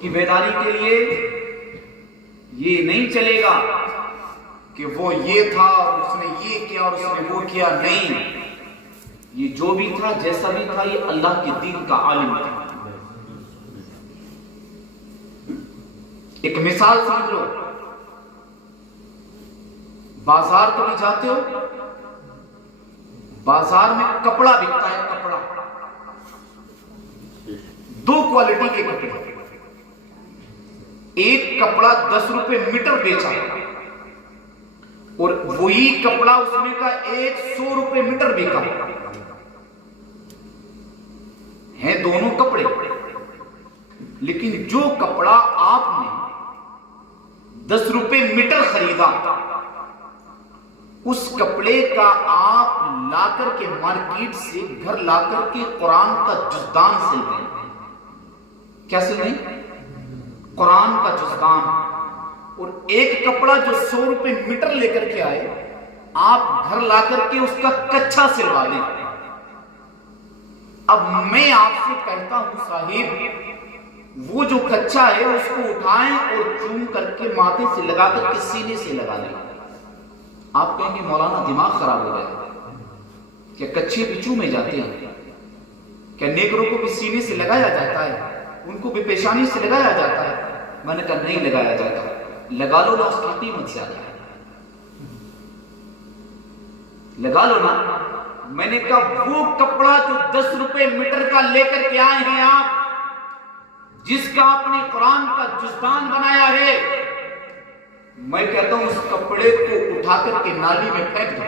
کی بیداری کے لیے یہ نہیں چلے گا کہ وہ یہ تھا اور اس نے یہ کیا اور اس نے وہ کیا. نہیں، یہ جو بھی تھا جیسا بھی تھا یہ اللہ کے دین کا عالم تھا. ایک مثال سمجھ لو، بازار کبھی جاتے ہو، بازار میں کپڑا بکتا ہے، کپڑا دو کوالٹی کے کپڑے. ایک کپڑا 10 روپے میٹر بیچا اور وہی کپڑا اس میں کا 100 روپے میٹر بیچا ہے. دونوں کپڑے، لیکن جو کپڑا آپ نے 10 روپے میٹر خریدا، اس کپڑے کا آپ لا کر کے مارکیٹ سے گھر لا کر کے قرآن کا جزدان سل رہے ہیں. کیا سل رہے ہیں؟ قرآن کا جزدان. اور ایک کپڑا جو 100 روپے میٹر لے کر کے آئے، آپ گھر لا کر کے اس کا کچھا سلوا لیں. اب میں آپ سے کہتا ہوں صاحب، وہ جو کچھا ہے اس کو اٹھائیں اور چوم کر کے ماتھے سے لگا کر کے سینے سے لگا لیں. آپ کہیں گے مولانا دماغ خراب ہو گیا، کیا کچھے بھی چومے جاتے ہیں؟ کیا نیگروں کو بھی سینے سے لگایا جاتا ہے؟ ان کو بھی پیشانی سے لگایا جاتا ہے؟ میں نے کہا نہیں لگایا جاتا. لگا لو نا، اس کی قیمت زیادہ ہے. لگا لو نا. میں نے کہا وہ کپڑا جو 10 روپے میٹر کا لے کر کے آئے ہیں آپ، جس کا آپ نے قرآن کا جزدان بنایا ہے، میں کہتا ہوں اس کپڑے کو اٹھا کر کے نالی میں پھینک دو.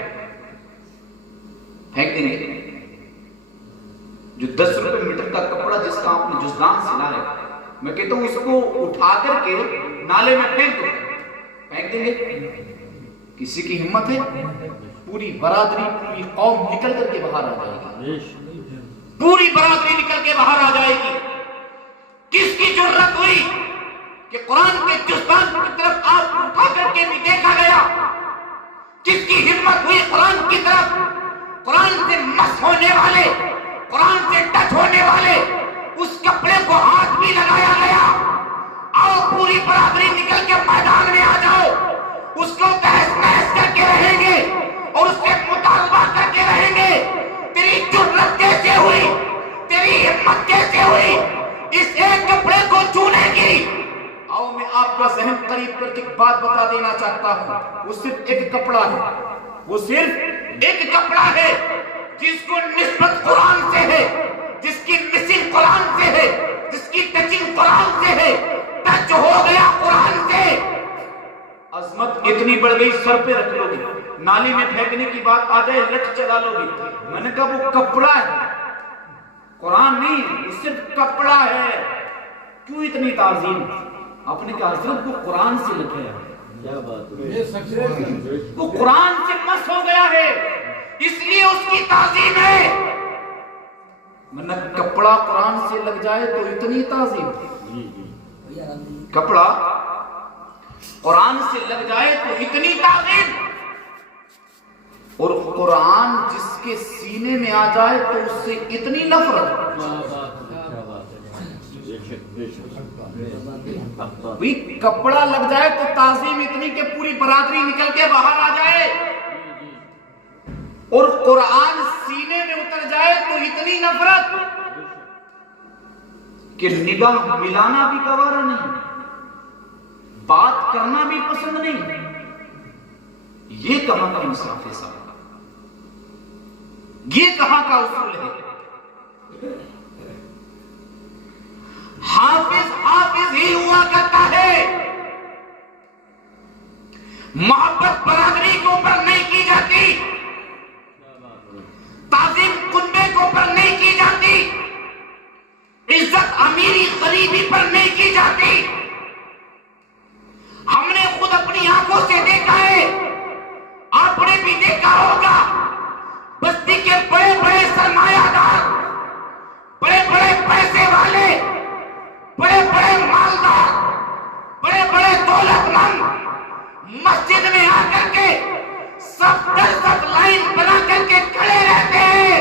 پھینک دیں گے؟ جو 10 روپے میٹر کا کپڑا جس کا آپ نے جزدان سلا ہے، میں کہتا ہوں اس کو اٹھا کر کے نالے میں پھینک دو. پھینک دیں گے؟ کسی کی ہمت ہے؟ پوری برادری، پوری قوم نکل کر کے باہر آ جائے گی. پوری برادری نکل کے باہر آ جائے گی. کس کی جرت ہوئی کہ قرآن کے جزدان کی طرف آپ اٹھا کر کے بھی دیکھا گیا؟ کس کی ہمت ہوئی قرآن کی طرف؟ قرآن سے مس ہونے والے، قرآن سے ٹچ ہونے والے اس کپڑے کو ہاتھ بھی لگایا گیا. آؤ پوری برادری نکل کے میدان میں آ جاؤ، اس کو تہس نہس کر کے رہیں گے اور اس سے مطالبہ کر کے رہیں گے. تیری جرت کیسے ہوئی؟ تیری ہمت کیسے ہوئی اس ایک کپڑے کو چھونے کی؟ آؤ میں آپ کا ذہن قریب کر کے بات بتا دینا چاہتا ہوں. وہ صرف ایک کپڑا ہے، وہ صرف ایک کپڑا ہے جس کو نسبت قرآن سے ہے، جس کی مسنگ قرآن سے ہے، جس کی ٹچنگ قرآن سے ہے. ٹچ ہو گیا قرآن سے، عظمت اتنی بڑھ گئی سر پہ رکھ لو گے. نالی میں پھینکنے کی بات آ جائے لٹ چلا لو گے. میں نے کہا وہ کپڑا ہے، قرآن نہیں، وہ صرف کپڑا ہے. کیوں اتنی تعظیم؟ آپ نے کہا حضرت وہ قرآن سے لگا ہے، وہ قرآن سے مس ہو گیا ہے اس لیے اس کی تعظیم ہے. میں نے کپڑا قرآن سے لگ جائے تو اتنی تعظیم؟ کپڑا قرآن سے لگ جائے تو اتنی تعظیم؟ اور قرآن جس کے سینے میں آ جائے تو اس سے اتنی نفرت؟ کپڑا لگ جائے تو تعظیم اتنی کہ پوری برادری نکل کے باہر آ جائے، اور قرآن سینے میں اتر جائے تو اتنی نفرت کہ نگاہ ملانا بھی گوارا نہیں، بات کرنا بھی پسند نہیں. یہ کہاں کا انصاف ہے صاحب؟ یہ کہاں کا اصول ہے؟ حافظ حافظ ہی ہوا کرتا ہے. محبت برادری کے اوپر نہیں کی جاتی، تعظیم کنبے کے اوپر نہیں کی جاتی، عزت امیری غریبی پر نہیں کی جاتی. ہم نے خود اپنی آنکھوں سے دیکھا ہے، آپ نے بھی دیکھا ہوگا. بستی کے بڑے بڑے سرمایہ دار، بڑے بڑے پیسے والے، بڑے بڑے مالدار، بڑے بڑے دولت مند مسجد میں آ کر کے صف در صف لائن بنا کر کے کھڑے رہتے ہیں.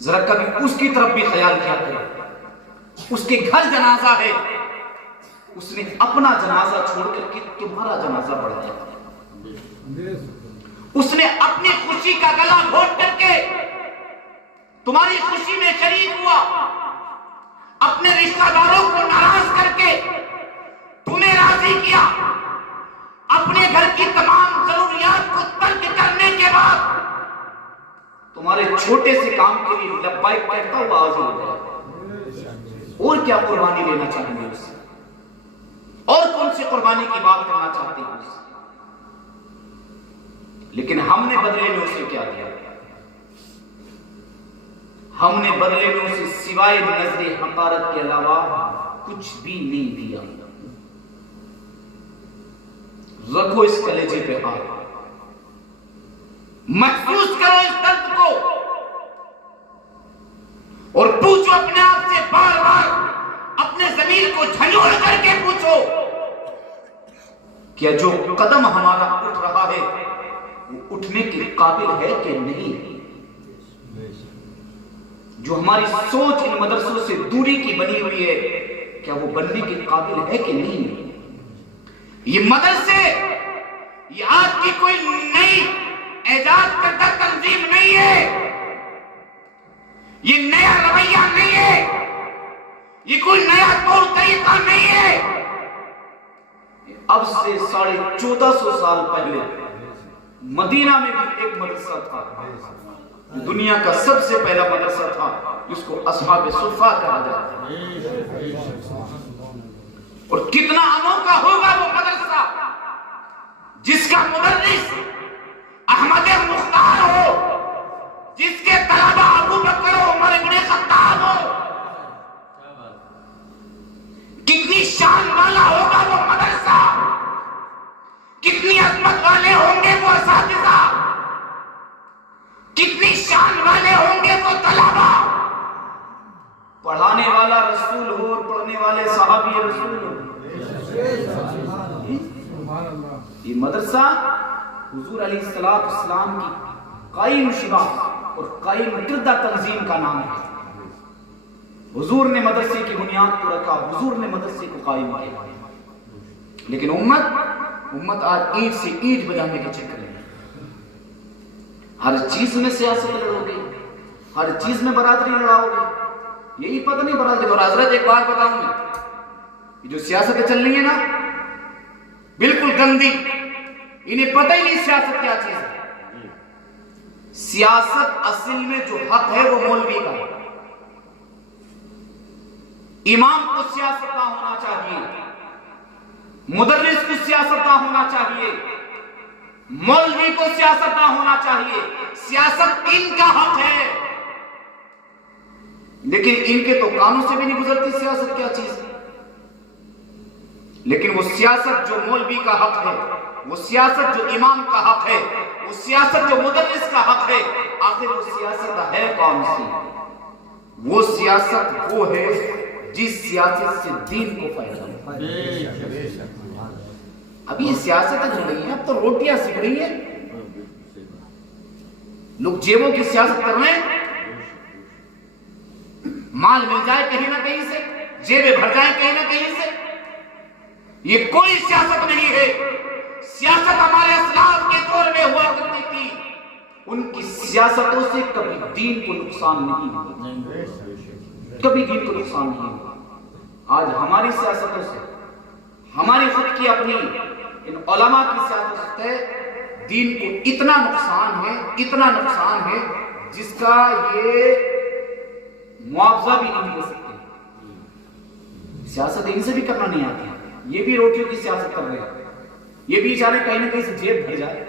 ذرا کبھی اس کی طرف بھی خیال کیا کرو. اس کے گھر جنازہ ہے, اس نے اپنا جنازہ چھوڑ کر کے تمہارا جنازہ بڑھایا. اس نے اپنی خوشی کا گلا گھونٹ کر کے تمہاری خوشی میں شریک ہوا, اپنے رشتہ داروں کو ناراض کر کے تمہیں راضی کیا, اپنے گھر کی تمام ضروریات کو ترک کرنے کے بعد تمہارے چھوٹے سے کام کے لیے لبیک کہتا ہوا حاضر ہو گیا. اور کیا قربانی لینا چاہیں گے اس سے؟ اور کون سی قربانی کی بات کرنا چاہتے ہیں اس سے؟ لیکن ہم نے بدلے میں اسے کیا دیا؟ ہم نے بدلے میں اسے سوائے نظر حقارت کے علاوہ کچھ بھی نہیں دیا. رکھو اس کلیجے پہ ہاتھ, محسوس کرو اس درد کو, اور پوچھو اپنے آپ سے بار بار, اپنے ضمیر کو جھنجھوڑ کر کے پوچھو, کیا جو قدم ہمارا اٹھ رہا ہے وہ اٹھنے کے قابل ہے کہ نہیں؟ جو ہماری سوچ ان مدرسوں سے دوری کی بنی ہوئی ہے, کیا وہ بننے کے قابل ہے کہ نہیں؟ یہ مدرسے یہ آج کی کوئی نئی ایجاد کردہ تنظیم نہیں ہے, یہ نیا رویہ نہیں ہے, یہ کوئی نیا طور طریقہ نہیں ہے. اب سے 1450 سال پہلے مدینہ میں بھی ایک مدرسہ تھا, دنیا کا سب سے پہلا مدرسہ تھا, جس کو اصحاب صفہ کہا جاتا ہے. اور کتنا انوکھا ہوگا وہ مدرسہ جس کا مدرس احمد مختار ہو, جس کے طلبہ ابو بکر و عمر ابن خطاب ہو. کتنی شان والا ہوگا وہ مدرسہ, کتنی عظمت والے ہوں گے وہ اساتذہ, کتنی شان والے ہوں گے وہ طلبہ. پڑھانے والا رسول ہو اور پڑھنے والے صحابی رسول ہو. یہ مدرسہ حضور علیہ السلام کی قائم شدہ اور قائم کردہ تنظیم کا نام ہے. حضور نے مدرسے کی بنیاد کو رکھا, حضور نے مدرسے کو قائم کیا. لیکن امت آج اینٹ سے اینٹ بجانے کے چکر میں, ہر چیز میں سیاست لڑو گے, ہر چیز میں برادری لڑاؤ گے. یہی پتہ نہیں برادری. اور حضرت ایک بات بتاؤں گا, یہ جو سیاستیں چل رہی ہیں نا بالکل گندی, انہیں پتہ ہی نہیں سیاست کیا چیز ہے. سیاست اصل میں جو حق ہے وہ مولوی کا ہے. امام کو سیاستداں ہونا چاہیے, مدرس کو سیاستداں ہونا چاہیے, مولوی کو سیاستداں ہونا چاہیے. سیاست ان کا حق ہے, لیکن ان کے تو کانوں سے بھی نہیں گزرتی سیاست کیا چیز ہے. لیکن وہ سیاست جو مولوی کا حق ہے, وہ سیاست جو امام کا حق ہے, وہ سیاست جو مدرس کا حق ہے, آخر وہ سیاست ہے کون سی؟ وہ سیاست وہ ہے جس سیاست سے دین کو فائدہ ہو. ابھی یہ سیاستیں جو رہی ہیں, اب تو روٹیاں سیکھ رہی ہیں. لوگ جیبوں کی سیاست کر رہے ہیں, مال مل جائے کہیں نہ کہیں سے, جیبیں بھر جائیں کہیں نہ کہیں سے. یہ کوئی سیاست نہیں ہے. سیاست ہمارے اسلاف کے دور میں ہوا کرتی تھی, ان کی سیاستوں سے کبھی دین کو نقصان نہیں ہوا, کبھی دین کو نقصان نہیں ہوا. آج ہماری سیاستوں سے, ہماری خود کی اپنی ان علماء کی سیاستوں سے دین کو اتنا نقصان ہے جس کا یہ معاوضہ بھی نہیں دے سکتے. سیاست ان سے بھی کرنا نہیں آتی, یہ بھی روٹیوں کی سیاست کر رہے ہیں. یہ بھی چاہ رہے کہیں نہ کہیں سے جیب بھر جائے,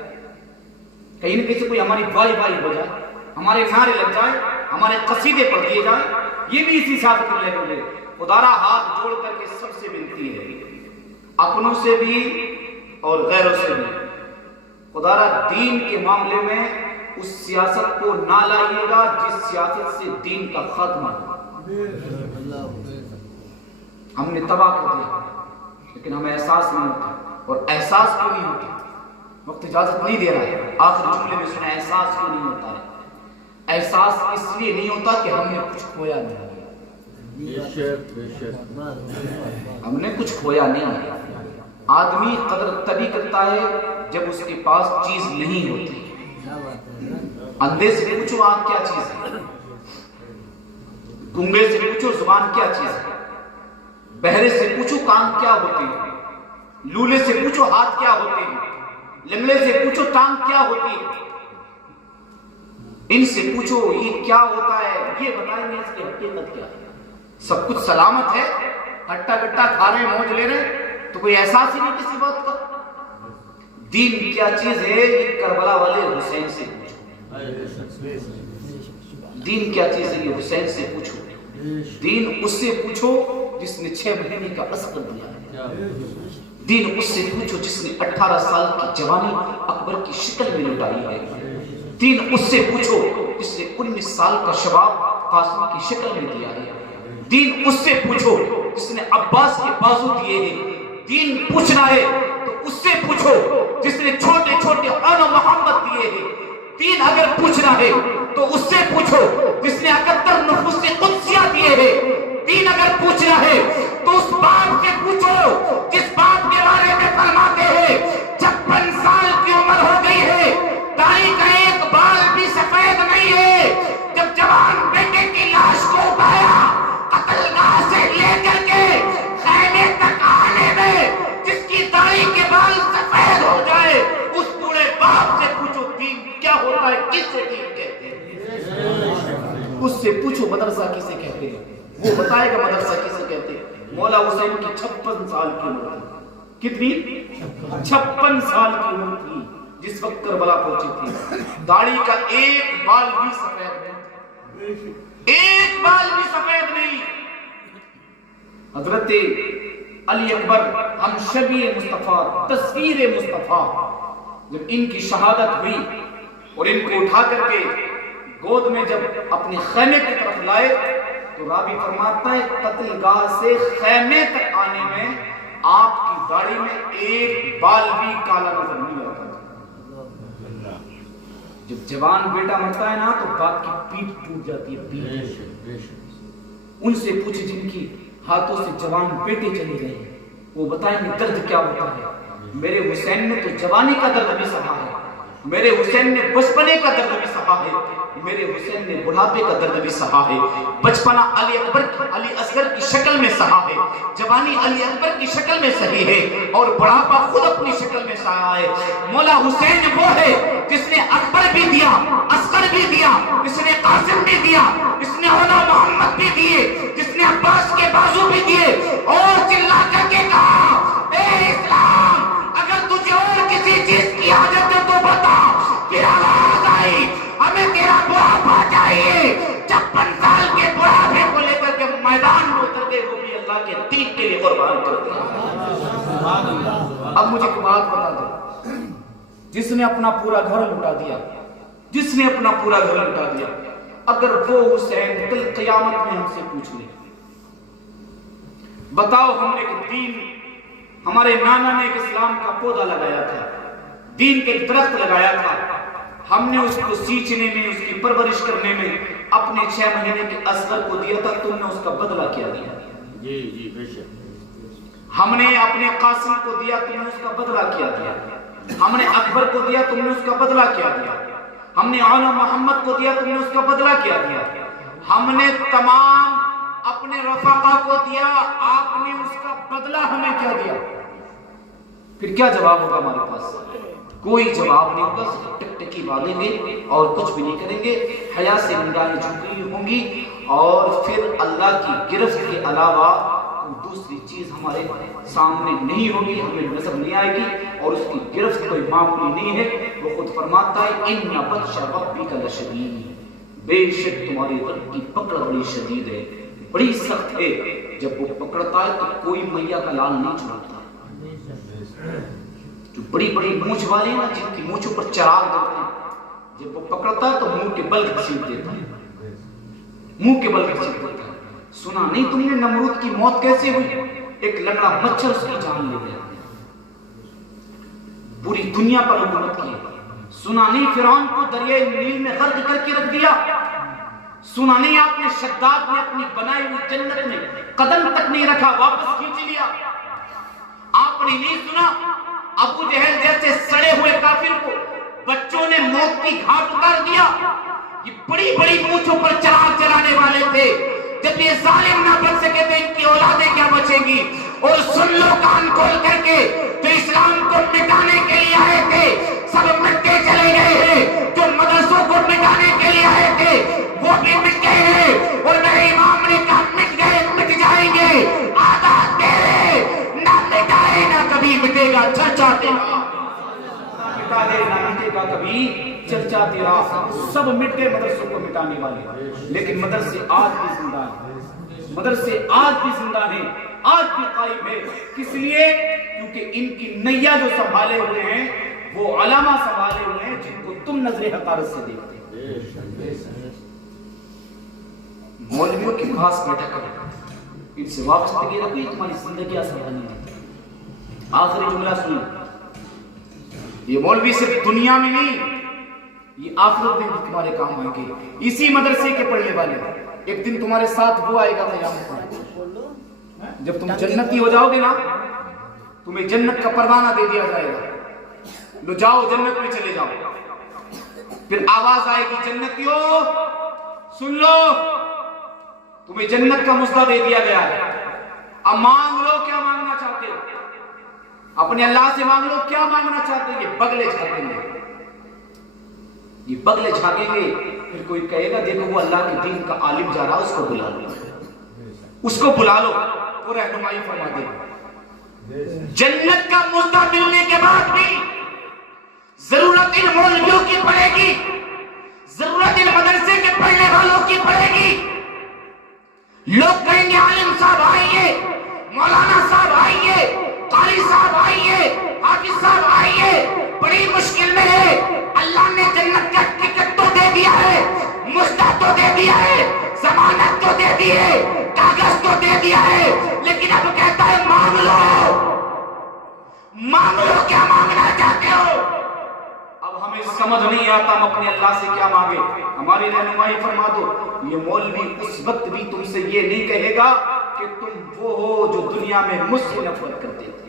کہیں نہ کہیں سے کوئی ہماری وائی ہو جائے, ہمارے نعرے لگ جائے, ہمارے قصیدے پڑھ دیے جائیں. یہ بھی اسی سیاست کر لے گئے. خدا را ہاتھ جوڑ کر کے سب سے بنتی ہے, اپنوں سے بھی اور غیروں سے بھی, خدا را دین کے معاملے میں اس سیاست کو نہ لائیے گا جس سیاست سے دین کا خاتمہ. ہم نے تباہ کر دیا, لیکن ہمیں احساس نہیں ہوتا. اور احساس کیوں نہیں ہوتا؟ وقت اجازت نہیں دے رہا ہے. آخر جملے میں سنا, احساس کیوں نہیں ہوتا ہے؟ احساس اس لیے نہیں ہوتا کہ ہم نے کچھ کھویا نہیں، ہم نے کچھ کھویا نہیں۔ آدمی قدر تبھی کرتا ہے جب اس کے پاس چیز نہیں ہوتی۔ اندھے سے پوچھو آنکھ کیا چیز ہے، گنگے سے پوچھو زبان کیا چیز ہے، بہرے سے پوچھو کان کیا ہوتے ہیں، لولے سے پوچھو ہاتھ کیا ہوتے ہیں، لنگڑے سے پوچھو ٹانگ کیا ہوتی ہے، ان سے پوچھو یہ کیا ہوتا ہے، یہ بتائیں گے اس کی حقیقت کیا ہے۔ سب کچھ سلامت ہے، ہٹا گٹا کھا رہے موج لے رہے تو کوئی احساس ہی نہیں کسی بات کا۔ دین کیا چیز ہے یہ کربلا والے حسین سے پوچھو، دین کیا چیز ہے یہ حسین سے پوچھو، دین اس سے پوچھو جس نے 6 مہینے کا عسکر دیا ہے، دین اس سے پوچھو جس نے 18 سال کی جوانی اکبر کی شکل میں لٹائی ہے، دین اس سے پوچھو جس نے 19 سال کا شباب قاسم کی شکل میں دیا ہے، دین اس سے پوچھو جس نے عباس کے بازو دیے ہیں، دین پوچھنا ہے تو اس سے پوچھو جس نے چھوٹے چھوٹے آن محمد دیے ہیں، دین اگر پوچھنا ہے تو اس سے پوچھو جس نے 71 نفوس قدسیہ دیے ہیں، دین اگر پوچھنا ہے تو اس باپ سے پوچھو جس باپ کے بارے میں فرماتے ہیں 56 سال کی عمر ہو گئی ہے، داڑھی کا ایک بال بھی سفید نہیں ہے، جب جوان بیٹے کی لاش کو اٹھایا قتل گاہ سے لے کر کے خیمے تک آنے میں جس کی داڑھی کے بال سفید ہو جائے اس بوڑھے باپ سے پوچھو دین کیا ہوتا ہے، کس سے دین کہتے ہیں، اس سے پوچھو مدرسہ کسے کہتے ہیں، وہ بتائے گا مدرسہ کسے کہتے ہیں۔ مولا حسین کی 56 سال کی عمر تھی، کتنی 56 سال کی عمر تھی جس وقت کربلا پہنچی تھی، داڑھی کا ایک بال بھی سفید نہیں، ایک بال بھی سفید نہیں۔ حضرت علی اکبر ہم شبیہ مصطفیٰ تصویر مصطفیٰ جب ان کی شہادت ہوئی اور ان کو اٹھا کر کے گود میں جب اپنے خیمے کی طرف لائے تو راوی فرماتا ہے قتل گاہ سے خیمے تک آنے میں آپ کی داڑھی میں ایک بال بھی کالا نظر نہیں آتا۔ جب جوان بیٹا مرتا ہے نا تو باپ کی پیٹ ٹوٹ جاتی ہے، پیٹ۔ ان سے پوچھے جن کی ہاتھوں سے جوان بیٹے چلے گئے وہ بتائیں گے درد کیا ہوتا ہے۔ میرے حسین نے تو جوانی کا درد بھی سہا ہے، میرے حسین نے بچپنے کا درد بھی سہا ہے، میرے حسین نے بڑھاپے کا درد بھی سہا ہے۔ بچپنا علی اکبر علی اصغر کی شکل میں سہا ہے، جوانی علی اکبر کی شکل میں سہی ہے، اور بڑھاپا خود اپنی شکل میں سہا ہے۔ مولا حسین وہ ہے جس نے اکبر بھی دیا، اصغر بھی دیا، جس نے قاسم بھی دیا، جس نے اونا محمد بھی دیے، جس نے عباس کے بازو بھی دیے، اور چلا کر کے کہا اے اسلام اگر تجھے اور کسی چیز کی حاجت ہے تو بتا، پھر آواز آئی ہمیں تیرا بڑھاپا چاہیے۔ 56 سال کے بڑھاپے کو لے کر کے میدان میں اتر گئے، وہ بھی اللہ کے دین کے لیے قربان کرتے ہیں۔ اب مجھے ایک بات بتا دو، جس نے اپنا پورا گھر لٹا دیا، جس نے اپنا پورا گھر لٹا دیا، اگر وہ حسین کل قیامت میں ہم سے پوچھ لے بتاؤ ہم نے ایک دین، ہمارے نانا نے ایک اسلام کا پودا لگایا تھا، دین کے درخت لگایا تھا، ہم نے اس کو سینچنے میں، اس کی پرورش کرنے میں اپنے 6 مہینے کے اصغر کو دیا تھا، تم نے اس کا بدلہ کیا دیا؟ جی بے شک۔ ہم نے اپنے قاسم کو دیا، تم نے اس کا بدلہ کیا دیا؟ ہم نے اکبر کو دیا، تم نے اس کا بدلہ کیا دیا؟ ہم نے اونا محمد کو دیا، تم نے اس کا بدلہ کیا دیا؟ ہم نے تمام اپنے رفقا کو دیا، آپ نے اس کا بدلہ ہمیں کیا دیا؟ پھر کیا جواب ہوگا ہمارے پاس؟ کوئی جواب نہیں ہوگا، صرف ٹک ٹکی باندھیں گے اور کچھ بھی نہیں کریں گے، حیا سے نگاہیں جھکی ہوں گی، اور پھر اللہ کی گرفت کے علاوہ دوسری چیز ہمارے سامنے نہیں ہوگی، ہمیں نظر نہیں آئے گی، اور اس کی گرفت کوئی معمولی نہیں ہے۔ وہ خود فرماتا ہے ان بطش ربک لشدید، بے شک تمہاری رب کی پکڑ بڑی شدید ہے، بڑی سخت ہے۔ جب وہ پکڑتا ہے تو کوئی میاں کا لال نہیں چھوڑتا۔ جو بڑی بڑی مونچھ والے ہیں نا، جن کی مونچھوں پر چراغ دیتے ہیں، جب وہ پکڑتا ہے تو منہ کے بل گھسیٹ دیتا ہے، منہ کے بل گھسیٹ دیتا ہے۔ سنا نہیں تم نے نمرود کی موت کیسے ہوئی؟ ایک لنگڑا مچھر اس کی جان لے گیا، پوری دنیا پر حکومت کی۔ سنا نہیں فرعون کو دریائے نیل میں غرق کر کے رکھ دیا، سنا نہیں آپ نے شداد نے اپنی بنائی ہوئی جنت میں قدم تک نہیں رکھا، واپس کھینچ لیا۔ آپ نے نہیں سنا ابو جہل جیسے سڑے ہوئے کافر کو بچوں نے موت کی گھاٹ اتار دیا۔ یہ بڑی بڑی مونچھوں پر چراغ جلانے والے تھے، جب یہ ظالم نہ بچ سکے تو ان کی اولادیں کیا بچیں گی؟ اور سن لو کان کھول کر کے، جو اسلام کو مٹانے کے لیے آئے تھے سب مٹتے چلے گئے ہیں، جو مدرسوں کو مٹانے کے لیے آئے تھے وہ بھی مٹ گئے ہیں، اور میرے امام نے کہا مٹ گئے مٹ جائیں گے، آدھا تیرے، نہ مٹائے نہ کبھی مٹے گا چرچا تیرا، مٹا دے نہ مٹے گا کبھی چرچا تیرا۔ سب مٹ گئے مدرسوں کو مٹانے والے، لیکن مدرسے آج بھی زندہ ہیں، مدرسے آج بھی زندہ ہیں، آج بھی قائم ہے۔ کس لیے؟ کیونکہ ان کی نیا جو سنبھالے ہوئے ہیں وہ علامہ سنبھالے ہوئے ہیں جن کو تم نظر حقارت سے دیکھتے ہیں۔ مولویوں کی خاص بیٹھک ہے، ان سے وابستگی رکھیے، تمہاری زندگی آسانی ہے۔ آخری جملہ سنو، یہ مولوی صرف دنیا میں نہیں، یہ آخرت میں بھی تمہارے کام آئیں گے۔ اسی مدرسے کے پڑھنے والے ایک دن تمہارے ساتھ وہ آئے گا قیامت میں، جب تم جنتی ہو جاؤ گے نا، تمہیں جنت کا پروانہ دے دیا جائے گا، لو جاؤ جنت میں چلے جاؤ۔ پھر آواز آئے گی جنتیوں سن لو، تمہیں جنت کا مژدہ دے دیا گیا ہے، اب مانگ لو کیا مانگنا چاہتے ہو، اپنے اللہ سے مانگ لو کیا مانگنا چاہتے ہو۔ یہ بگلے جھاگیں گے، یہ بگلے جھاگیں گے، پھر کوئی کہے گا دیکھو وہ اللہ کے دین کا عالم جا رہا، اس کو بلا لو، اس کو بلا لو، وہ رہنمائی فرما دے گا۔ جنت کا مژدہ ملنے کے بعد بھی ضرورت ان مولویوں کی پڑے گی، ضرورت ان مدرسے کے پڑھنے والوں کی پڑے گی۔ لوگ کہیں گے عالم صاحب آئیے، مولانا صاحب آئیے، قاری صاحب آئیے، حافظ صاحب آئیے، بڑی مشکل میں ہے، اللہ نے جنت کا ٹکٹ تو دے دیا ہے، مژدہ تو دے دیا ہے، ضمانت تو دے دی ہے، کاغذ تو دے دیا ہے، لیکن اب کہتا ہے مانگ لو، مانگ لو کیا مانگنا چاہتے ہو۔ اب ہمیں سمجھ نہیں آتا ہم اپنے اللہ سے کیا مانگے، ہماری رہنمائی فرما دو۔ یہ مولوی اس وقت بھی تم سے یہ نہیں کہے گا کہ تم وہ ہو جو دنیا میں مجھ سے نفرت کرتے تھے،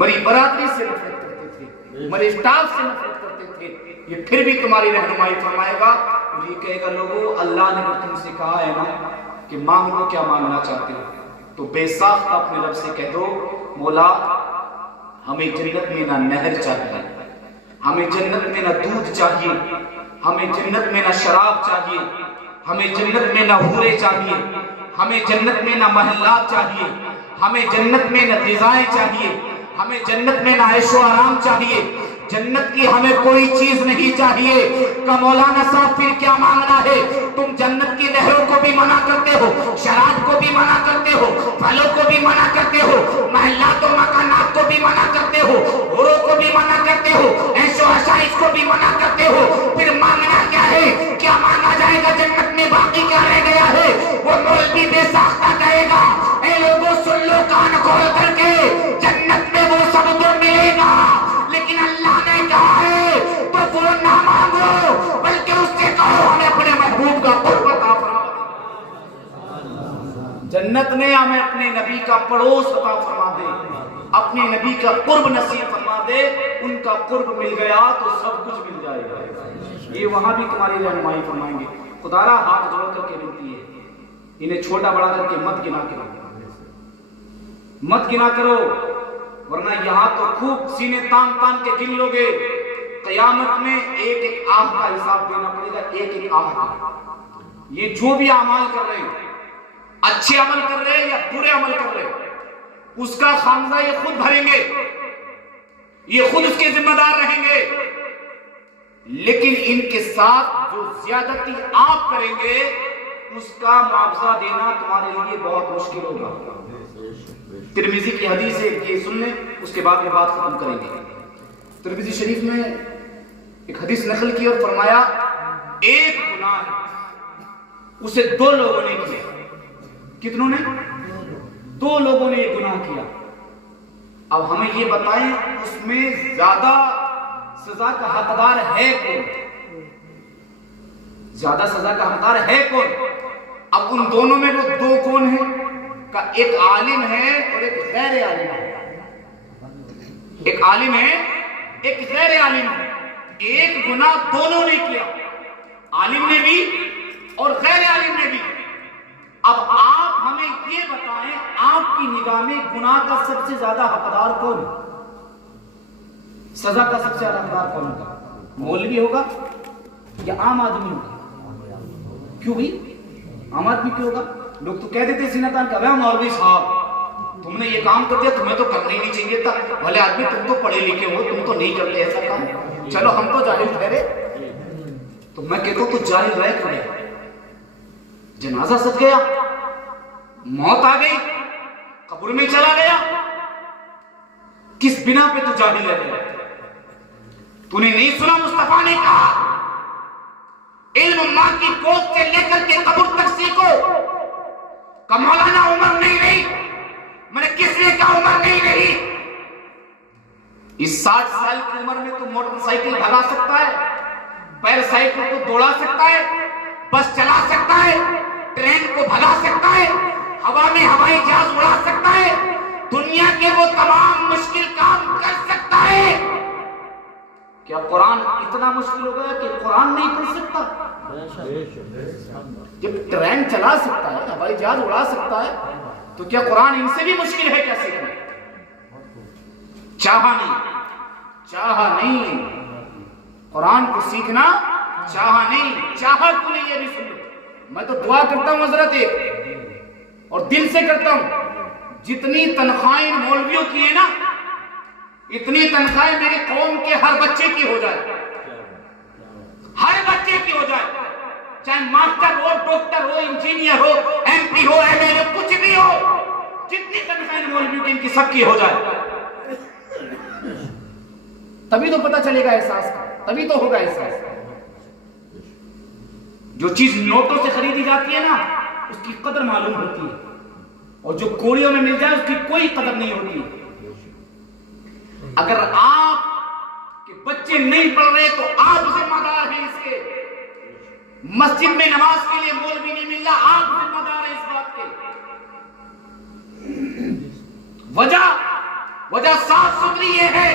میری برادری سے نفرت کرتے تھے، میرے اسٹاف سے نفرت کرتے تھے، یہ پھر بھی تمہاری رہنمائی فرمائے گا اور یہ کہے گا لوگوں اللہ نے تم سے کہا ہے نا کہ مانگو کیا مانگنا چاہتے ہو، تو بے ساختہ اپنے رب سے کہہ دو مولا ہمیں جنت میں نہ نہر چاہیے، ہمیں جنت میں نہ دودھ چاہیے، ہمیں جنت میں نہ شراب چاہیے، ہمیں جنت میں نہ حوریں چاہیے، ہمیں جنت میں نہ محلات چاہیے، ہمیں جنت میں نہ غذائیں چاہیے، ہمیں جنت میں نہ عیش و آرام چاہیے، جنت کی ہمیں کوئی چیز نہیں چاہیے۔ کہ مولانا صاحب پھر کیا مانگنا ہے؟ تم جنت کی نہروں کو بھی منع کرتے ہو، شراب کو بھی منع کرتے ہو، پھلوں کو بھی منع کرتے ہو، محلات و مکانات کو بھی منع کرتے ہو، حوروں کو بھی منع کرتے ہو، عیش و عشائش کو بھی منع کرتے ہو، پھر مانگنا کیا ہے؟ کیا مانگا جائے گا جنت میں؟ باقی کیا رہ گیا ہے؟ وہ مولوی بے ساختہ کہے گا اے لوگوں سن لو کان کھول کر کے، جنت میں وہ سب تو ملے گا، لیکن اللہ نے کہا ہے تو وہ نہ مانگو بلکہ اس سے کہو ہمیں اپنے محبوب کا قرب عطا فرما دے۔ جنت نے ہمیں اپنے نبی کا پڑوس عطا فرما دے، اپنے نبی کا قرب نصیب فرما دے، ان کا قرب مل گیا تو سب کچھ مل جائے گا۔ یہ وہاں بھی تمہاری رہنمائی فرمائیں گے۔ خدا را ہاتھ جوڑ کر کے بنتی ہے انہیں چھوٹا بڑا کر کے مت گنا کرو، مت گنا کرو، ورنہ یہاں تو خوب سینے تان تان کے گن لوگے، قیامت میں ایک ایک آہ کا حساب دینا پڑے گا، ایک ایک آہ کا۔ یہ جو بھی اعمال کر رہے ہیں، اچھے عمل کر رہے ہیں یا برے عمل کر رہے ہیں، اس کا خامزہ یہ خود بھریں گے، یہ خود اس کے ذمہ دار رہیں گے، لیکن ان کے ساتھ جو زیادتی آپ کریں گے اس کا معاوضہ دینا تمہارے لیے بہت مشکل ہوگا۔ ترمذی کی حدیث ہے، یہ سن لیں اس کے بعد میں بات ختم کریں گے۔ ترمذی شریف میں ایک حدیث نقل کی اور فرمایا ایک گناہ ہے اسے دو لوگوں نے کیا۔ کتنوں نے؟ دو لوگوں نے یہ گناہ کیا۔ اب ہمیں یہ بتائیں اس میں زیادہ سزا کا حقدار ہے کون؟ زیادہ سزا کا حقدار ہے کون؟ اب ان دونوں میں وہ دو کون ہیں؟ کہ ایک عالم ہے اور ایک غیر عالم ہے. ایک عالم ہے ایک غیر عالم ہے. ایک گناہ دونوں نے کیا، عالم نے بھی اور غیر عالم نے بھی. اب آپ ہمیں یہ بتائیں آپ کی نگاہ میں گناہ کا سب سے زیادہ حقدار کون ہے؟ سزا کا سب سے زیادہ حقدار کون ہوگا؟ مولوی ہوگا یا عام آدمی ہوگا؟ کیوں بھی عام آدمی کیوں ہوگا؟ لوگ تو کہہ دیتے زینتان کہ مولوی صاحب تم نے یہ کام کر دیا، تمہیں تو کرنا ہی نہیں چاہیے تھا. بھلے آدمی تم تو پڑھے لکھے ہو، تم تو نہیں کرتے ایسا کام. چلو ہم تو جاہل ٹھہرے، تو میں کہتا ہوں تو جاہل رہ کھڑے. جنازہ سج گیا، موت آ گئی، قبر میں چلا گیا، کس بنا پہ تو جاہل رہ گیا؟ تو نے نہیں سنا مصطفیٰ نے کہا علم ماں کی گود سے لے کر کے قبر تک سیکھو. کہ مولانا عمر نہیں رہی، میں نے کس نے کہا عمر نہیں رہی؟ اس 60 سال کی عمر میں تو موٹر سائیکل بھگا سکتا ہے، پیر سائیکل کو دوڑا سکتا ہے، بس چلا سکتا ہے، ٹرین کو بھگا سکتا ہے، ہوا میں ہوائی جہاز اڑا سکتا ہے، دنیا کے وہ تمام مشکل کام کر سکتا ہے. کیا قرآن اتنا مشکل ہو گیا کہ قرآن نہیں پڑھ سکتا؟ جب ٹرین چلا سکتا ہے، ہوائی جہاز اڑا سکتا ہے، تو کیا قرآن ان سے بھی مشکل ہے کیا سیکھنا؟ چاہا نہیں قرآن کو سیکھنا، چاہا نہیں. چاہا کیوں نہیں یہ بھی سن لو. میں تو دعا کرتا ہوں حضرت ایک، اور دل سے کرتا ہوں، جتنی تنخواہیں مولویوں کی ہیں نا، اتنی تنخواہیں میری قوم کے ہر بچے کی ہو جائے. ہر بچے کی ہو جائے، چاہے ماسٹر ہو، ڈاکٹر ہو، انجینئر ہو، ایم پی ہو، ایم ایل اے، کچھ بھی ہو، جتنی تنخواہیں مولویوں کی ان کی سب کی ہو جائے. تبھی تو پتہ چلے گا احساس کا، تبھی تو ہوگا احساس. جو چیز نوٹوں سے خریدی جاتی ہے نا، اس کی قدر معلوم ہوتی ہے، اور جو کوڑیوں میں مل جائے اس کی کوئی قدر نہیں ہوتی. اگر آپ کے بچے نہیں پڑھ رہے تو آپ ذمہ دار ہیں اس کے. مسجد میں نماز کے لیے مولوی نہیں مل رہا، آپ ذمہ دار ہیں اس بات کے. وجہ صاف ستھری یہ ہے،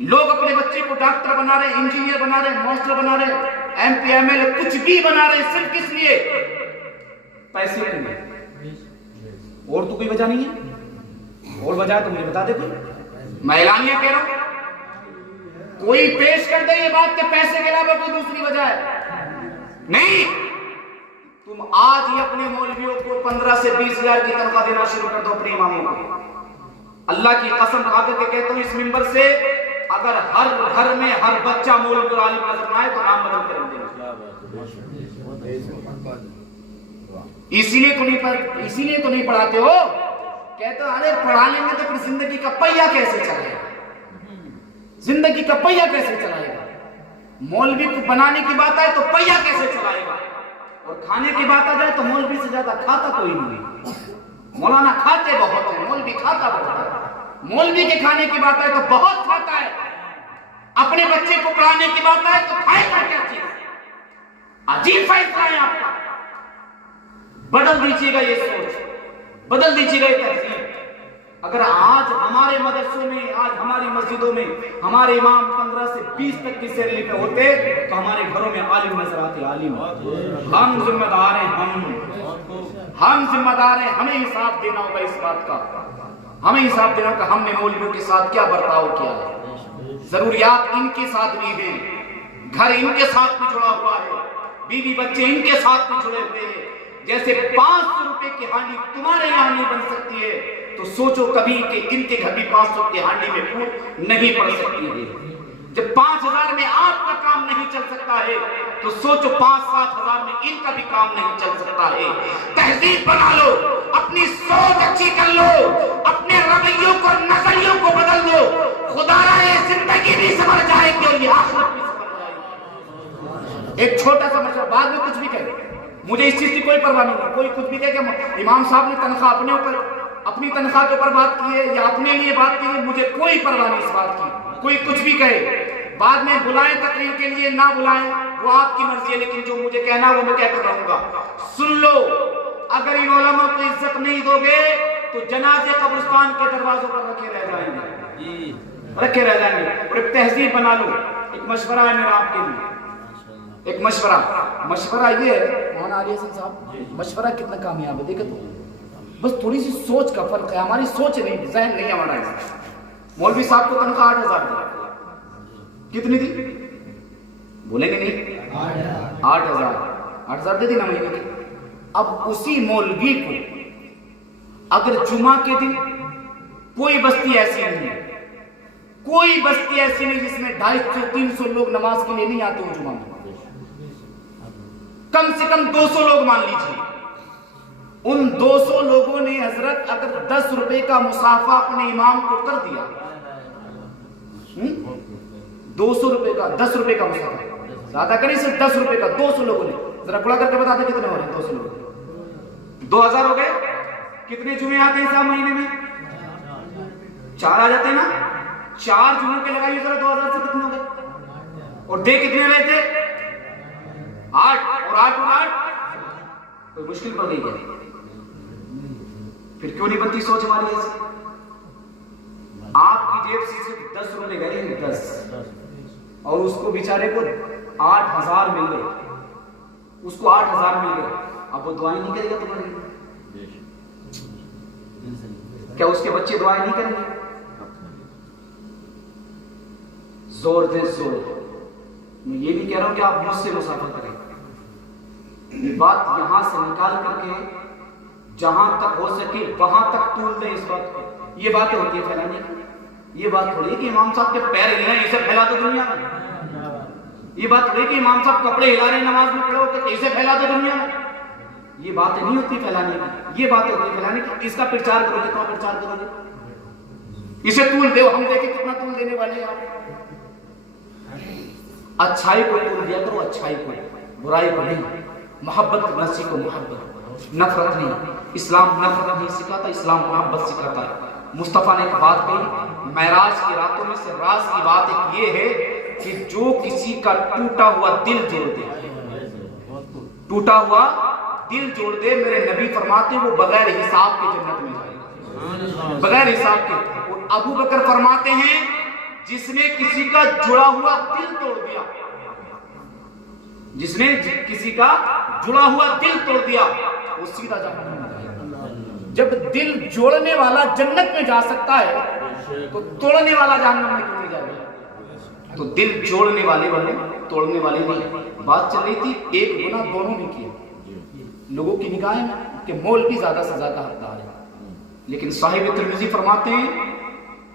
لوگ اپنے بچے کو ڈاکٹر بنا رہے ہیں، انجینئر بنا رہے ہیں، ماسٹر بنا رہے ہیں، M P M L A, کچھ بھی بنا رہے ہیں، صرف کس لیے؟ پیسے کے لیے. اور تو کوئی وجہ نہیں ہے؟ اور وجہ تو مجھے بتا دے کوئی. میں اعلانیہ کہہ رہا ہوں، کوئی پیش کر دے یہ بات کہ پیسے کے علاوہ کوئی دوسری وجہ ہے. نہیں، تم آج ہی اپنے مولویوں کو 15 سے 20 ہزار کی تنخواہ دینا شروع کر دو اپنے اماموں کو. اللہ کی قسم کھا کر کے کہتا ہوں اس منبر سے، اگر ہر گھر میں ہر بچہ مولوی اور عالم نظر آئے تو نام بدل کر دیں گے. اسی لیے تو نہیں پڑھاتے ہو. کہتا ارے پڑھا لیں گے تو پھر زندگی کا پہیہ کیسے چلائے گا؟ زندگی کا پہیہ کیسے چلائے گا؟ مولوی کو بنانے کی بات آئے تو پہیہ کیسے چلائے گا؟ اور کھانے کی بات آ جائے تو مولوی سے زیادہ کھاتا کوئی نہیں. مولانا کھاتے بہت ہے، مولوی کھاتا بہت ہے. مولوی کے کھانے کی بات آئے تو بہت کھاتا ہے، اپنے بچے کو پڑھانے کی بات آئے تو کھائے گا کیا چیز؟ عجیب فیصلہ ہے آپ کا. بدل دیجیے گا یہ سوچ، بدل دیجیے گا یہ تہذیب. اگر آج ہمارے مدرسوں میں، آج ہماری مسجدوں میں ہمارے امام 15 سے 20 تک کی سیلری پہ ہوتے تو ہمارے گھروں میں عالم نظر آتے. عالم ہم ذمہ دار ہیں، ہم ذمہ دار ہیں. ہمیں حساب دینا ہوگا اس بات کا، ہمیں حساب دینا ہوگا ہم نے مولویوں کے ساتھ کیا برتاؤ کیا ہے. ضروریات ان کے ساتھ بھی ہیں، گھر ان کے ساتھ بھی جڑا ہوا ہے، بیوی بچے ان کے ساتھ بھی جڑے ہوئے ہیں. جیسے 500 روپے کی ہانڈی تمہارے یہاں نہیں بن سکتی ہے، تو سوچو کبھی کہ ان کے گھر بھی 500 کی ہانڈی میں پھوٹ نہیں پڑ سکتی ہے. جب 5000 میں آپ کا کام نہیں چل سکتا ہے تو سوچو 5-7 ہزار میں ان کا بھی کام نہیں چل سکتا ہے. تہذیب بنا لو، اپنی سوچ اچھی کر لو، اپنے رویوں کو، نظریوں کو بدل دو. خدا رہے زندگی بھی سمجھ جائے گی اور یہ آخرت بھی سمجھ جائے گی. ایک چھوٹا سا مشورہ، بعد میں کچھ بھی کہے، مجھے اس چیز کی کوئی پرواہ نہیں ہے. کوئی کچھ بھی کہے کہ امام صاحب نے تنخواہ اپنی تنخواہ کے اوپر بات کی ہے یا اپنے لیے بات کی ہے، مجھے کوئی پرواہ نہیں اس بات کی. کوئی کچھ بھی کہے، بعد میں بلائیں تقریر کے لیے نہ بلائیں، وہ آپ کی مرضی ہے، لیکن جو مجھے کہنا وہ میں کہہ کر رہوں گا. سن لو، اگر ان علماء کو عزت نہیں دو گے تو جنازے قبرستان کے دروازوں پر رکھے رہ جائیں گے، رکھے رہ جائیں گے. اور ایک تہذیب بنا لو. ایک مشورہ ہے میرا آپ کے لیے، ایک مشورہ یہ ہے مولانا علی حسن صاحب، مشورہ کتنا کامیاب ہے دیکھیں تو، بس تھوڑی سی سوچ کا فرق ہے. ہماری سوچ نہیں، ذہن نہیں ہمارا ہے. مولوی صاحب کو تنخواہ 8,000 دی، کتنی دی بولیں گے نہیں؟ 8,000 دے دی نا مہینے کی. اب اسی مولوی کو اگر جمعہ کے دن کوئی بستی ایسی نہیں ہے، کوئی بستی ایسی نہیں جس میں 250-300 لوگ نماز کے لیے نہیں آتے ہو جمعہ میں، کم سے کم 200 لوگ مان لیجیے. ان 200 لوگوں نے حضرت اگر 10 روپے کا مصافحہ اپنے امام کو کر دیا، 200 روپے کا 10 روپے کا مصافحہ، زیادہ کریں صرف 10 روپے کا 200 لوگوں نے، ذرا کھلا کر کے بتا دیں کتنے ہو رہے ہیں 200 لوگ؟ 2,000 ہو گئے. کتنے جمعے آتے ہیں صاحب مہینے میں؟ 4 آ جاتے ہیں نا. 4 جمعوں کے لگائیے ذرا 2,000 سے کتنے ہو گئے؟ اور دے کتنے رہے تھے؟ 8 اور 8 اور 8 کوئی مشکل پڑ گئی ہے. پھر کیوں نہیں بنتی سوچ ہماری ایسی؟ آپ کی جیب سے صرف 10 روپے گئے ہیں، 10، اور اس کو بیچارے کو 8,000 مل گئے، اس کو 8,000 مل گئے. اب وہ دعائیں نہیں کرے گا تمہارے لیے؟ کیا اس کے بچے دعائیں نہیں کریں گے؟ زور دے زور. میں یہ نہیں کہہ رہا ہوں کہ آپ مجھ سے مسافر کریں، یہ بات یہاں سے نکال کر کے جہاں تک ہو سکے وہاں تک طول دیں اس بات کو. یہ باتیں ہوتی ہے پھیلانے کی. یہ بات تھوڑی کہ امام صاحب کے پیر ہل رہے ہیں اسے پھیلا دو دنیا میں. یہ بات تھوڑی کہ امام صاحب کپڑے ہلا رہے ہیں نماز میں کھڑے ہو کے اسے پھیلا دو دنیا میں. یہ باتیں نہیں ہوتی پھیلانے کی. یہ باتیں ہوتی پھیلانے کی. اس کا پرچار کرو گے، کتنا پرچار کرو گے؟ اسے طول دو، ہم دیکھیں کتنا طول دینے والے ہیں آپ. اچھائی کو طول دیا کرو، اچھائی کو، برائی کو نہیں. محبت کرنا سیکھو، محبت، نفرت نہیں. اسلام نفرت نہیں سکھاتا، اسلام محبت سکھاتا ہے. مصطفیٰ نے ایک بات کہی معراج کی راتوں میں سے، راز کی بات ایک یہ ہے کہ جو کسی کا ٹوٹا ہوا دل جوڑ دے، ٹوٹا ہوا دل جوڑ دے، میرے نبی فرماتے ہیں وہ بغیر حساب کے جنت میں جائے گا، بغیر حساب کے. اور ابو بکر فرماتے ہیں جس نے کسی کا جڑا ہوا دل توڑ دیا، جس نے کسی کا جڑا ہوا دل توڑ دیا وہ سیدھا جہنم میں جائے گا. جب دل جوڑنے والا جنت میں جا سکتا ہے تو توڑنے والا جہنم میں کیوں نہیں جائے گا؟ تو دل جوڑنے والے بنے، توڑنے والے نہیں. بات چل رہی تھی ایک گناہ دونوں نے کیا. لوگوں کی نگاہیں میں کہ مولوی زیادہ سزا کا حقدار ہے، لیکن صاحب ترمذی فرماتے ہیں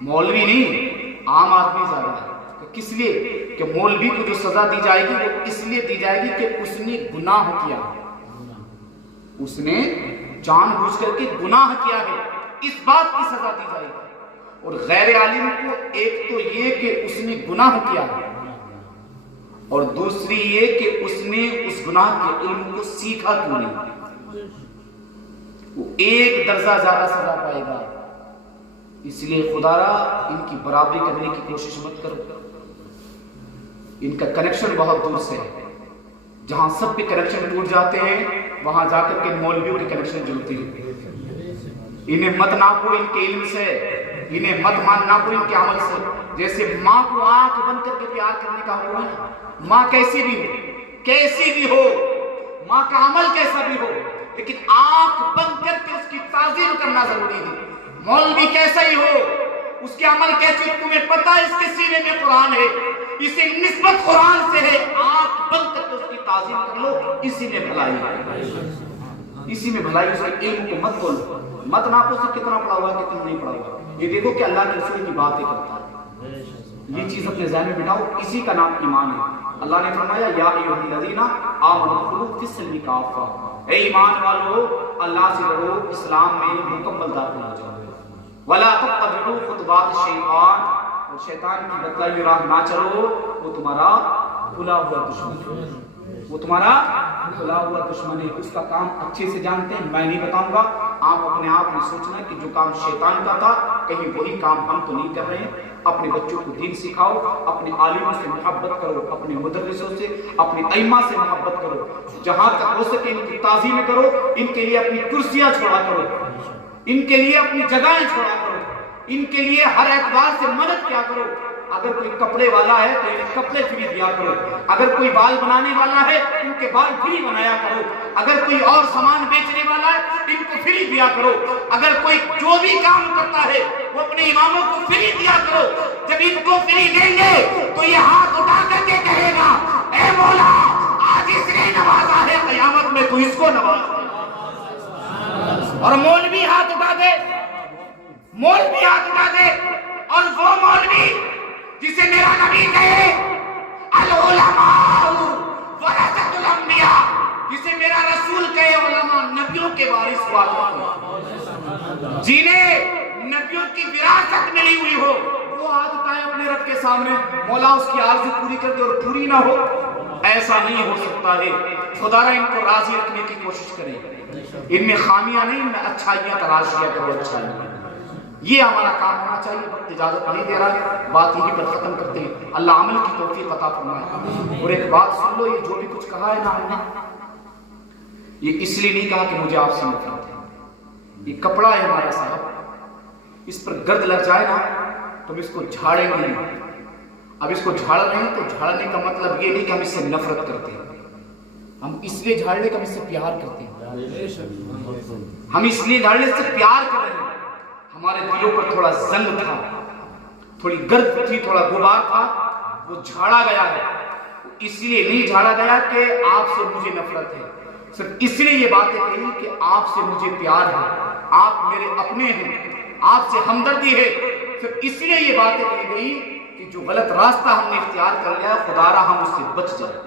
مولوی نہیں، عام آدمی زیادہ ہے. کس لیے؟ کہ مولوی کو جو سزا دی جائے گی وہ اس لیے دی جائے گی کہ اس نے گناہ کیا، اس نے جان بوجھ کر کے گناہ کیا ہے، اس بات کی سزا دی جائے گی. اور غیر عالم کو ایک تو یہ کہ اس نے گناہ کیا ہے، اور دوسری یہ کہ اس نے اس گناہ کے علم کو سیکھا کیوں نہیں، وہ ایک درجہ زیادہ سزا پائے گا. اس لیے خدا را ان کی برابری کرنے کی کوشش مت کرو. ان کا کنیکشن بہت دور سے ہے. جہاں سب کے کنیکشن ٹوٹ جاتے ہیں وہاں جا کر کے مولویوں کے کنیکشن جڑتے ہیں. انہیں مت ناپو ان کے علم سے، انہیں مت مان ناپو ان کے عمل سے. جیسے ماں کو آنکھ بند کر کے پیار کرنے کا حکم ہے، ماں کیسی بھی ہو، کیسی بھی ہو، ماں کا عمل کیسا بھی ہو، لیکن آنکھ بند کر کے اس کی تعظیم کرنا ضروری ہے. مولوی کیسا ہی ہو، اس کے عمل کیسی ہو، تمہیں پتہ اس کے سینے میں قرآن ہے، اسے نسبت قرآن سے ہے، آنکھ بند کر کے اس کی تعظیم کر لو. اسی میں بھلائی ہے، اسی میں بھلائی. اس کے علم کو مت بولو، مت ناپو سے کتنا پڑھا ہوا ہے کتنا نہیں پڑھا ہوا. یہ دیکھو کہ اللہ کے رسول کی باتیں کرتا ہے. یہ چیز اپنے ذہن میں بٹھاؤ، اسی کا نام ایمان ہے. اللہ نے فرمایا یا ایھا الذین آمنوا ادخلوا فی السلم کافہ، اے ایمان والو اللہ سے ڈرو، اسلام میں مکمل داخل ہو جاؤ. ولا تتبعوا خطوات الشیطان، اور شیطان کی بتلائی ہوئی راہ نہ چلو، وہ تمہارا کھلا ہوا دشمن ہے، وہ تمہارا کھلا ہوا دشمن ہے. اس کا کام اچھے سے جانتے ہیں، میں نہیں بتاؤں گا. آپ اپنے آپ میں سوچنا کہ جو کام شیطان کا تھا کہیں وہی کام ہم تو نہیں کر رہے ہیں۔ اپنے بچوں کو دین سکھاؤ، اپنے عالموں سے محبت کرو، اپنے مدرسوں سے، اپنے ائمہ سے محبت کرو، جہاں تک ہو سکے ان کی تعظیم کرو، ان کے لیے اپنی کرسیاں چھوڑا کرو، ان کے لیے اپنی جگہیں چھوڑا کرو، ان کے لیے ہر اعتبار سے مدد کیا کرو۔ اگر کوئی کپڑے والا ہے تو انہیں کپڑے فری دیا کرو، اگر کوئی بال بنانے والا ہے ان کے بال فری بنایا کرو، اگر کوئی اور سامان بیچنے والا ہے ان کو فری دیا کرو، اگر کوئی جو بھی کام کرتا ہے وہ اپنے اماموں کو فری دیا کرو۔ جب ان کو فری دیں گے تو یہ ہاتھ اٹھا کر کے کہے گا اے مولا آج اس نے نوازا ہے، قیامت میں تو اس کو نواز دے۔ اور مولوی ہاتھ اٹھا دے، مولوی ہاتھ اٹھا دے، اور وہ مولوی جسے میرا نبی کہے العلماء ورثۃ الانبیاء، جسے میرا رسول کہے علماء نبیوں کے وارث ہوا کرتے، جنہیں نبیوں کی وراثت ملی ہوئی ہو، وہ ہاتھ اٹھائے اپنے رب کے سامنے، مولا اس کی عرض پوری کر دے اور پوری نہ ہو۔ ایسا نہیں ہو سکتا ہے۔ خدا را ان کو راضی رکھنے کی کوشش کریں، ان میں خامیاں نہیں، ان میں اچھائیاں تلاش کیا کرو، اچھائیاں۔ یہ ہمارا کام ہونا چاہیے۔ وقت اجازت نہیں دے رہا ہے، بات یہی پر ختم کرتے ہیں۔ اللہ عمل کی توفیق عطا فرمائے۔ اور ایک بات سن لو، یہ جو بھی کچھ کہا ہے نا ہم نے، یہ اس لیے نہیں کہا کہ مجھے آپ سے نفرت ہے۔ یہ کپڑا ہے ہمارا صاحب، اس پر گرد لگ جائے نا تو ہم اس کو جھاڑیں گے نہیں۔ اب اس کو جھاڑ رہے ہیں تو جھاڑنے کا مطلب یہ نہیں کہ ہم اس سے نفرت کرتے ہیں، ہم اس لیے جھاڑ لے کہ ہم اس سے پیار کرتے ہیں، ہم اس لیے جھاڑ لے سے پیار کر رہے ہیں۔ ہمارے دلوں پر تھوڑا زنگ تھا، تھوڑی گرد تھی، تھوڑا غبار تھا، وہ جھاڑا گیا ہے۔ اس لیے نہیں جھاڑا گیا کہ آپ سے مجھے نفرت ہے، صرف اس لیے یہ باتیں کہی کہ آپ سے مجھے پیار ہے، آپ میرے اپنے ہیں، آپ سے ہمدردی ہے۔ صرف اس لیے یہ باتیں کہی گئی کہ جو غلط راستہ ہم نے اختیار کر لیا، خدا را ہم اس سے بچ جائیں،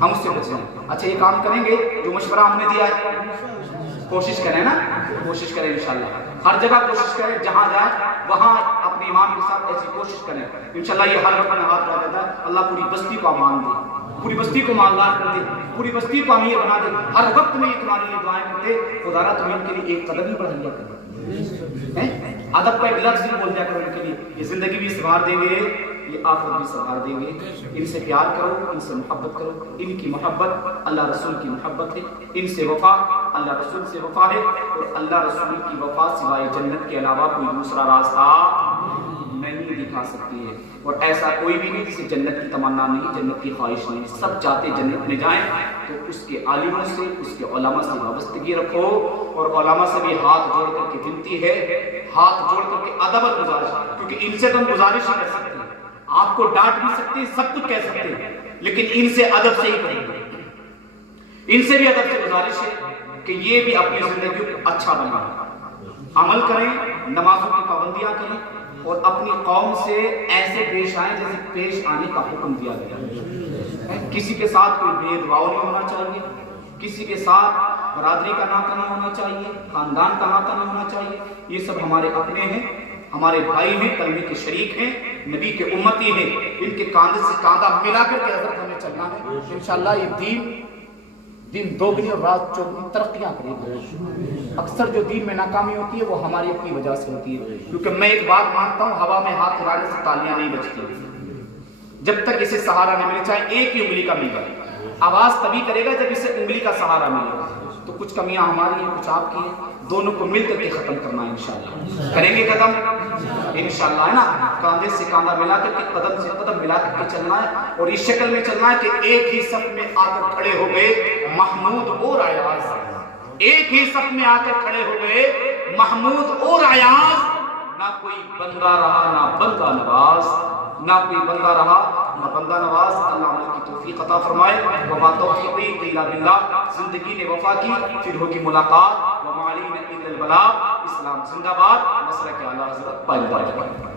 ہم اس سے بچ جائیں۔ اچھا یہ کام کریں گے جو مشورہ ہم نے دیا ہے، کوشش کریں نا، کوشش کریں انشاءاللہ، ہر جگہ کوشش کریں، جہاں جائیں وہاں اپنے امام کے ساتھ ایسی کوشش کریں انشاءاللہ۔ یہ ہر وقت میں ہاتھ رکھ دیتا ہے، اللہ پوری بستی کو امان دے، پوری بستی کو مالدار کر دے، پوری بستی کو امیر بنا دے۔ ہر وقت میں یہ تمہارے لیے دعائیں کرتے، خدا را تمہیں ان کے لیے ایک قدم ہی بڑھ لیا کرے، ادب کا ایک لفظ بھی بول دیا کرو ان کے لیے۔ یہ زندگی بھی سنوار دیں گے، یہ آخرت بھی سنوار دیں گے۔ ان سے پیار کرو، ان سے محبت کرو، ان کی محبت اللہ رسول کی محبت ہے، ان سے وفا اللہ رسول سے وفا ہے، اور اللہ رسول کی وفا سوائے جنت کے علاوہ کوئی دوسرا راستہ نہیں دکھا سکتی ہے۔ اور ایسا کوئی بھی نہیں جسے جنت کی تمنا نہیں، جنت کی خواہش نہیں، سب چاہتے جنت میں جائیں، تو اس کے عالموں سے، اس کے علماء سے وابستگی رکھو، اور علماء سے بھی ہاتھ جوڑ کر کے ونتی ہے، ہاتھ جوڑ کر کے ادب اور گزارش، کیونکہ ان سے تو ہم گزارش کر سکتے ہیں، آپ کو ڈانٹ بھی سکتے ہیں، سب کچھ کہہ سکتے ہیں، لیکن ان سے ادب سے ہی کریں گے، ان سے بھی ادب سے گزارش ہے کہ یہ بھی اپنی زندگی کو اچھا بنائیں، عمل کریں، نمازوں کی پابندیاں کریں، اور اپنی قوم سے ایسے پیش آئیں جیسے پیش آنے کا حکم دیا گیا۔ کسی کے ساتھ کوئی بے دباؤ نہیں ہونا چاہیے، کسی کے ساتھ برادری کا ناطہ نہیں ہونا چاہیے، خاندان کا ناطہ نہیں ہونا چاہیے۔ یہ سب ہمارے اپنے ہیں، ہمارے بھائی ہیں، کلمے کے شریک ہیں، نبی کے امتی ہیں، ان کے کاندھے سے کاندھا ملا کر کے حضرت ہمیں چلنا ہے۔ انشاءاللہ یہ دین دوگنی اور رات چوگنی ترقیاں کرے گا۔ اکثر جو دین میں ناکامی ہوتی ہے وہ ہماری اپنی وجہ سے ہوتی ہے، کیونکہ میں ایک بات مانتا ہوں، ہوا میں ہاتھ ہلانے سے تالیاں نہیں بجتی، جب تک اسے سہارا نہیں ملے، چاہے ایک ہی انگلی کا مل جائے، آواز تبھی کرے گا جب اسے انگلی کا سہارا ملے گا۔ تو کچھ کمیاں ہماری ہیں، کچھ آپ کی ہیں، دونوں کو مل کر کے ختم کرنا ہے انشاءاللہ۔ کریں گے قدم انشاءاللہ، ہے نا، کاندھے سے کاندھا ملا کر کے، قدم سے قدم ملا کر کے چلنا ہے، اور اس شکل میں چلنا ہے کہ ایک ہی صف میں آ کر کھڑے ہو گئے محمود اور ایاز، ایک ہی صف میں آ کر کھڑے ہو گئے محمود اور ایاز، نہ کوئی بندہ رہا نہ بندہ نواز، نہ کوئی بندہ رہا نہ بندہ نواز۔ اللہ عمل کی توفیق عطا فرمائے۔ وما توفیقی الا باللہ۔ زندگی نے وفا کی، پھر ہوگی ملاقات۔ وما علینا الا البلاغ۔ اسلام زندہ باد۔ مسلک اعلی حضرت پائیدار۔